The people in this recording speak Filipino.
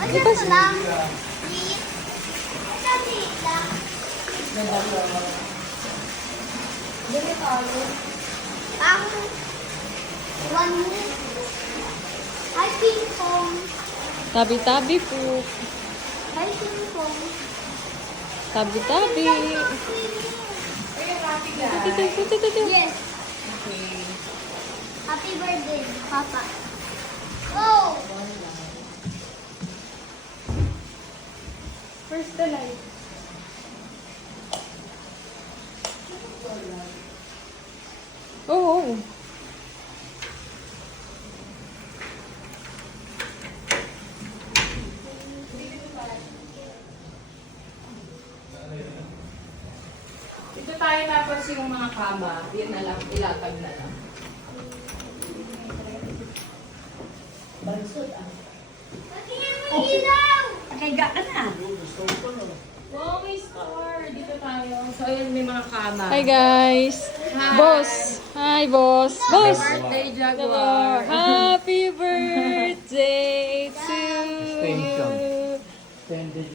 Ano ito lang? Please. Sabi lang. Dili tayo. Ang 1 minute. Hi, ping pong. Tabi-tabi po. Hi, ping pong. Tabi-tabi. Ito. Yes. Happy birthday, Papa. Go! Where's the light? Oh. Dito tayo tapos yung mga kama, yun na lang, ilatag na lang. Bansot ah. Ilaw! Nakahiga ka na. Wow, may star. Dito tayo. So, ayun, may mga kama. Hi guys. Hi. Boss. Hi boss. Boss. Birthday, Jaguar. Happy birthday to you.